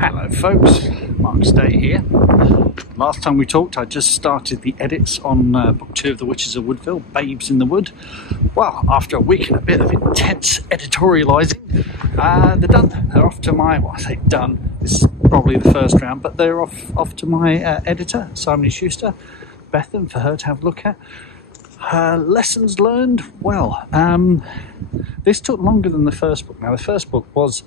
Hello folks, Mark Stay here. Last time we talked I just started the edits on book 2 of The Witches of Woodville, Babes in the Wood. Well, after a week and a bit of intense editorialising, they're done. They're off to my, well I say done, this is probably the first round, but they're off to my editor, Simon & Schuster, Bethan, for her to have a look at. Lessons learned, well, this took longer than the first book. Now the first book was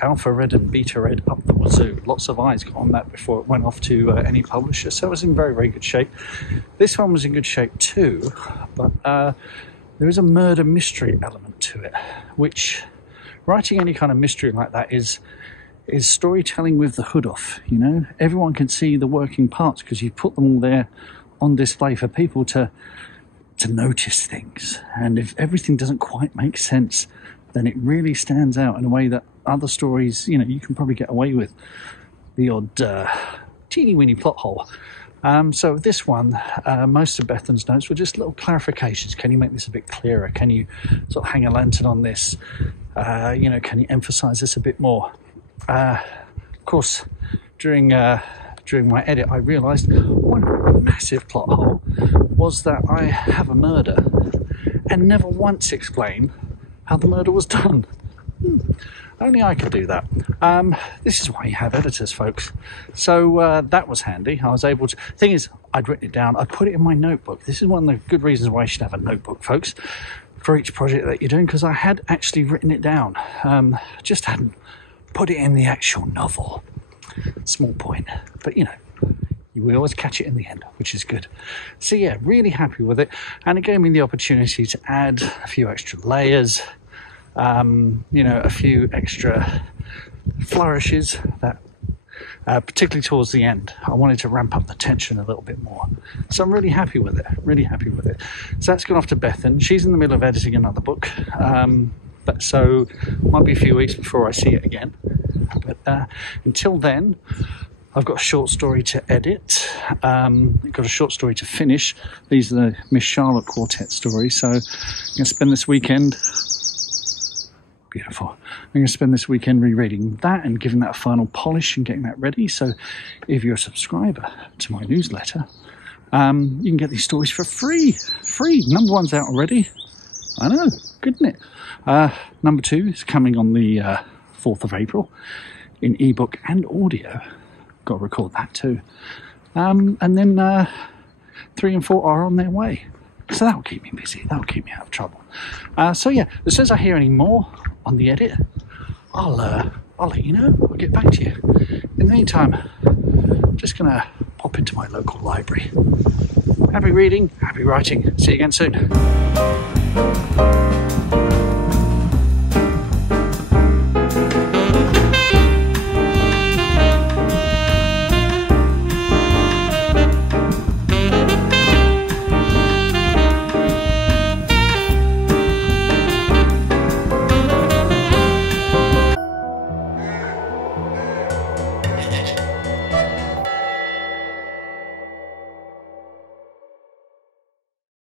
alpha read and beta read up the wazoo. Lots of eyes got on that before it went off to any publisher, so it was in very, very good shape. This one was in good shape too, but there is a murder mystery element to it, which writing any kind of mystery like that is storytelling with the hood off, you know? Everyone can see the working parts because you put them all there on display for people to notice things. And if everything doesn't quite make sense, then it really stands out in a way that other stories, you know, you can probably get away with the odd teeny-weeny plot hole. So this one, most of Bethan's notes were just little clarifications. Can you make this a bit clearer? Can you sort of hang a lantern on this? You know, can you emphasise this a bit more? Of course, during my edit, I realised one massive plot hole was that I have a murder and never once explain how the murder was done. Only I could do that. This is why you have editors, folks. So that was handy. I was able to... Thing is, I'd written it down. I put it in my notebook. This is one of the good reasons why you should have a notebook, folks, for each project that you're doing, because I had actually written it down. Just hadn't put it in the actual novel. Small point. But, you know, you will always catch it in the end, which is good. So, yeah, really happy with it. And it gave me the opportunity to add a few extra layers, you know, a few extra flourishes that, particularly towards the end, I wanted to ramp up the tension a little bit more. So I'm really happy with it, really happy with it. So that's gone off to Bethan. She's in the middle of editing another book, but so might be a few weeks before I see it again. But until then, I've got a short story to edit, I've got a short story to finish. These are the Miss Charlotte Quartet stories, so I'm going to spend this weekend... Beautiful. I'm going to spend this weekend rereading that and giving that a final polish and getting that ready. So if you're a subscriber to my newsletter, you can get these stories for free. Free. Number 1's out already. I know. Good, isn't it? Number 2 is coming on the 4th of April in ebook and audio. Got to record that too. And then 3 and 4 are on their way. So that'll keep me busy. That'll keep me out of trouble. So yeah, as soon as I hear any more on the edit, I'll let you know. I'll get back to you. In the meantime, I'm just gonna pop into my local library. Happy reading, happy writing. See you again soon.